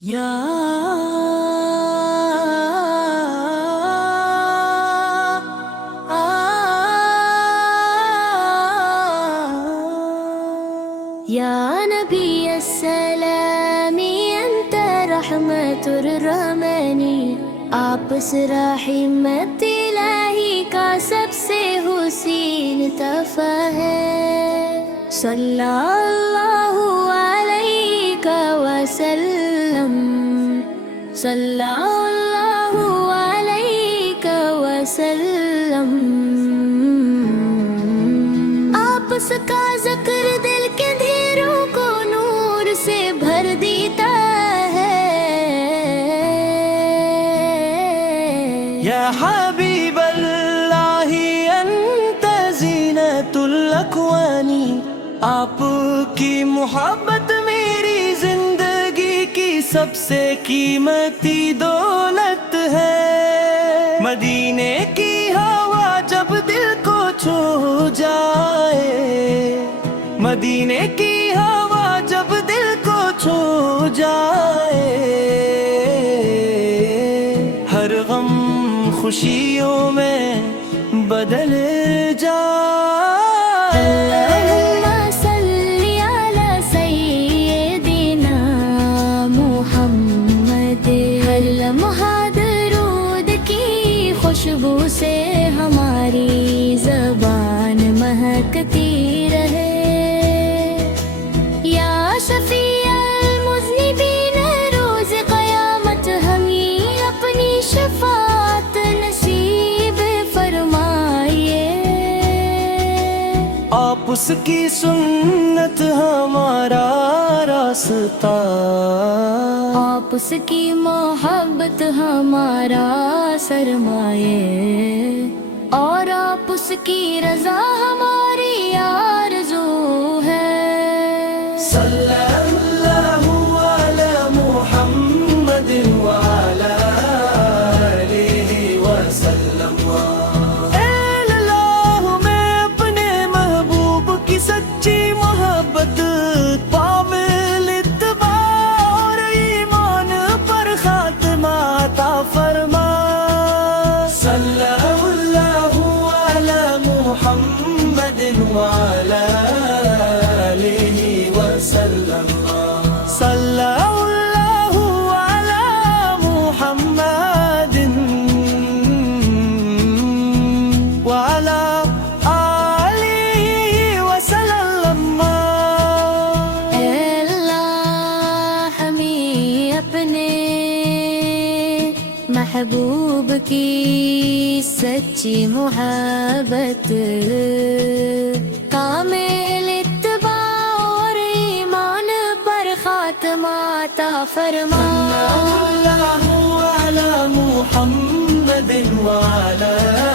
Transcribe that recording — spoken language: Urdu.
یا نبی السلامی انت رحمت الرحمانی، آپ رحمت الہی کا سب سے حسین تحفہ ہے۔ صلی اللہ علیہ وسلم، صلی اللہ علیہ وسلم۔ آپ کا ذکر دل کے دھیروں کو نور سے بھر دیتا ہے۔ یا حبیب اللہ انت زینت الاکوانی، آپ کی محبت میری زندگی کی سب سے قیمتی دولت ہے۔ مدینے کی ہوا جب دل کو چھو جائے، مدینے کی ہوا جب دل کو چھو جائے، ہر غم خوشیوں میں بدل جائے۔ اللہم صلی علی سیدنا محمد، ہر لمحہ درود کی خوشبو سے ہماری زبان مہکتی رہے۔ یا شفیع المذنبین روز قیامت ہمیں اپنی شفاعت نصیب فرمائیے۔ آپ اس کی سنت ہمارا راستہ، آپ اس کی محبت ہمارا سرمایہ، اور آپ اس کی رضا ہماری آرزو ہے۔ صلی اللہ علی محمد وعلی آلہ وسلم۔ اے اللہ، میں اپنے محبوب کی سچی محبت، پاویل اتباع اور ایمان پر خاتمہ عطا فرما۔ صلی اللہ علی محمد وعلی آلہ وسلم۔ صلی اللہ علی محمد وعلی آلہ وسلم۔ اے اللہ، ہمیں اپنے محبوب کی سچی محبت، کامل اتباع اور ایمان پر خاتمہ عطا فرما۔ اللہ علی محمد وعلی